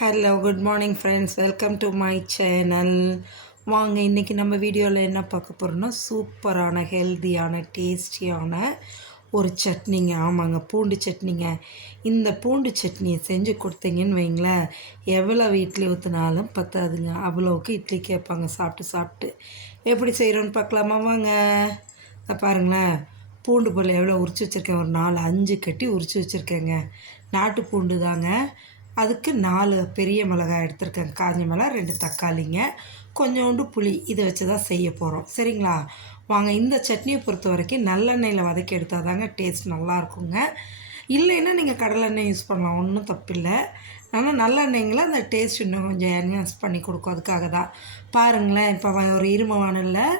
Hello good morning friends welcome to my channel வாங்க இன்றைக்கி நம்ம வீடியோவில் என்ன பார்க்க போகிறோம்னா சூப்பரான ஹெல்த்தியான டேஸ்டியான ஒரு சட்னிங்க. ஆமாங்க பூண்டு சட்னிங்க. இந்த பூண்டு சட்னியை செஞ்சு கொடுத்தீங்கன்னு வைங்களேன் எவ்வளோ இட்லி ஊற்றினாலும் பத்தாதுங்க. அவ்வளோவுக்கு இட்லி கேட்பாங்க சாப்பிட்டு சாப்பிட்டு. எப்படி செய்கிறோன்னு பார்க்கலாமா? வாங்க. பாருங்களேன். பூண்டு பொருள் எவ்வளோ உரிச்சு வச்சுருக்கேன். ஒரு நாலு அஞ்சு கட்டி உரிச்சு வச்சுருக்கேங்க. நாட்டு பூண்டு தாங்க. அதுக்கு நாலு பெரிய மிளகாய் எடுத்திருக்கேன். காஞ்ச மிளகா ரெண்டு தக்காளிங்க கொஞ்சோண்டு புளி. இதை வச்சு தான் செய்ய போகிறோம் சரிங்களா? வாங்க இந்த சட்னியை பொறுத்த வரைக்கும் நல்லெண்ணெயில் வதக்கி எடுத்தால் தாங்க டேஸ்ட் நல்லாயிருக்குங்க இல்லைன்னா நீங்கள் கடலெண்ணெய் யூஸ் பண்ணலாம். ஒன்றும் தப்பில்லை. ஆனால் நல்லெண்ணெய்ங்கள அந்த டேஸ்ட் இன்னும் கொஞ்சம் என்ஹான்ஸ் பண்ணி கொடுக்கும். அதுக்காக தான் பாருங்களேன் இப்போ ஒரு இரும வானலில்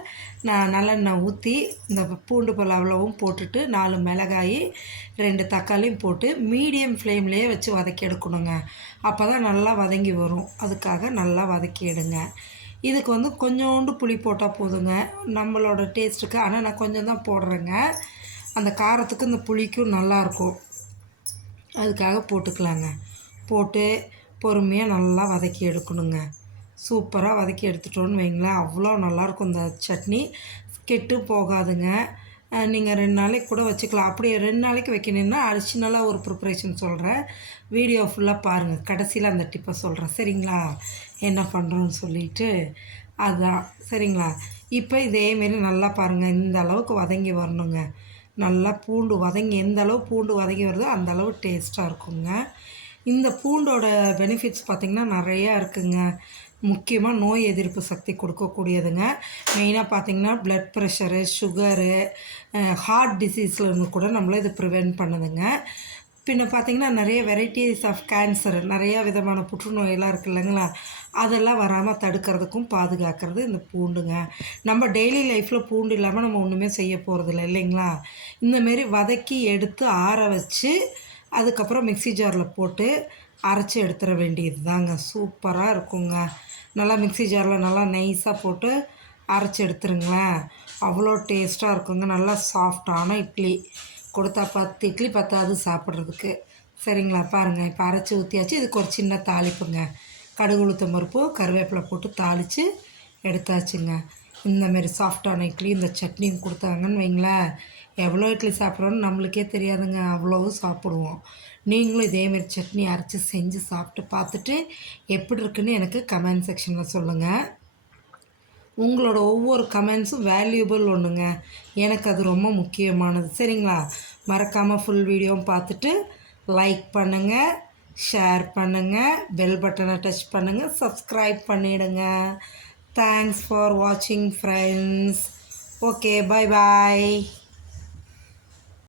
நான் நல்லெண்ணெய் ஊற்றி இந்த பூண்டு பல் போட்டுட்டு நாலு மிளகாய் ரெண்டு தக்காளியும் போட்டு மீடியம் ஃப்ளேம்லேயே வச்சு வதக்கி எடுக்கணுங்க. அப்போ தான் நல்லா வதங்கி வரும். அதுக்காக நல்லா வதக்கி எடுங்க. இதுக்கு வந்து கொஞ்சோண்டு புளி போட்டால் போதுங்க. நம்மளோட டேஸ்ட்டுக்கு ஆனால் நான் கொஞ்சம் தான் போடுறேங்க. அந்த காரத்துக்கு இந்த புளிக்கும் நல்லாயிருக்கும் அதுக்காக போட்டுக்கலாங்க. போட்டு பொறுமையாக நல்லா வதக்கி எடுக்கணுங்க. சூப்பராக வதக்கி எடுத்துட்டோன்னு வைங்களேன். அவ்வளோ நல்லாயிருக்கும் இந்த சட்னி. கெட்டு போகாதுங்க. நீங்கள் ரெண்டு நாளைக்கு கூட வச்சுக்கலாம். அப்படியே ரெண்டு நாளைக்கு வைக்கணுன்னா அடிஷ்னலாக ஒரு ப்ரிப்ரேஷன் சொல்கிறேன் வீடியோ ஃபுல்லாக பாருங்கள் கடைசியில் அந்த டிப்பை சொல்கிறேன் சரிங்களா? என்ன பண்ணுறோன்னு சொல்லிட்டு அதுதான் சரிங்களா? இப்போ இதேமாரி நல்லா பாருங்கள் இந்த அளவுக்கு வதங்கி வரணுங்க. நல்லா பூண்டு வதங்கி எந்த அளவு பூண்டு வதங்கி வருதோ அந்த அளவு டேஸ்ட்டாக இருக்குங்க. இந்த பூண்டோட பெனிஃபிட்ஸ் பார்த்திங்கன்னா நிறையா இருக்குங்க. முக்கியமாக நோய் எதிர்ப்பு சக்தி கொடுக்கக்கூடியதுங்க. மெயினாக பார்த்திங்கன்னா ப்ளட் ப்ரெஷரு சுகரு ஹார்ட் டிசீஸ்லேருந்து கூட நம்மளை இது ப்ரிவெண்ட் பண்ணுதுங்க. பின்ன பார்த்திங்கன்னா நிறைய வெரைட்டிஸ் ஆஃப் கேன்சர் நிறையா விதமான புற்றுநோயெல்லாம் இருக்குது இல்லைங்களா? அதெல்லாம் வராமல் தடுக்கிறதுக்கும் பாதுகாக்கிறது இந்த பூண்டுங்க. நம்ம டெய்லி லைஃப்பில் பூண்டு இல்லாமல் நம்ம ஒன்றுமே செய்ய போகிறதில்ல இல்லைங்களா? இந்தமாரி வதக்கி எடுத்து ஆற வச்சு அதுக்கப்புறம் மிக்சி ஜாரில் போட்டு அரைச்சி எடுத்துட வேண்டியது தாங்க. சூப்பராக இருக்குங்க. நல்லா மிக்சி ஜாரில் நல்லா நைஸாக போட்டு அரைச்சி எடுத்துருங்களேன். அவ்வளோ டேஸ்ட்டாக இருக்குங்க. நல்லா சாஃப்டான இட்லி. கொடுத்தா பத்து இட்லி பத்தாது சாப்பிட்றதுக்கு. சரிங்களா? பாருங்கள் இப்போ அரைச்சி ஊற்றியாச்சு இதுக்கு ஒரு சின்ன தாளிப்புங்க. கடுகு உளுத்தம் பருப்பு கருவேப்பிலை போட்டு தாளித்து எடுத்தாச்சுங்க. இந்தமாரி சாஃப்டான இட்லி இந்த சட்னியும் கொடுத்தாங்கன்னு வைங்களேன். எவ்வளோ இட்லி சாப்பிட்றோன்னு நம்மளுக்கே தெரியாதுங்க. அவ்வளோவும் சாப்பிடுவோம். நீங்களும் இதேமாரி சட்னி அரைச்சி செஞ்சு சாப்பிட்டு பார்த்துட்டு எப்படி இருக்குன்னு எனக்கு கமெண்ட் செக்ஷனில் சொல்லுங்கள் உங்களோட ஒவ்வொரு கமெண்ட்ஸும் வேல்யூபிள் ஒன்றுங்க எனக்கு அது ரொம்ப முக்கியமானது. சரிங்களா? மறக்காமல் ஃபுல் வீடியோவும் பார்த்துட்டு லைக் பண்ணுங்கள் ஷேர் பண்ணுங்கள் பெல் பட்டனை டச் பண்ணுங்கள் சப்ஸ்கிரைப் பண்ணிவிடுங்க தேங்க்ஸ் ஃபார் வாட்சிங் ஃப்ரெண்ட்ஸ் ஓகே பாய் பாய்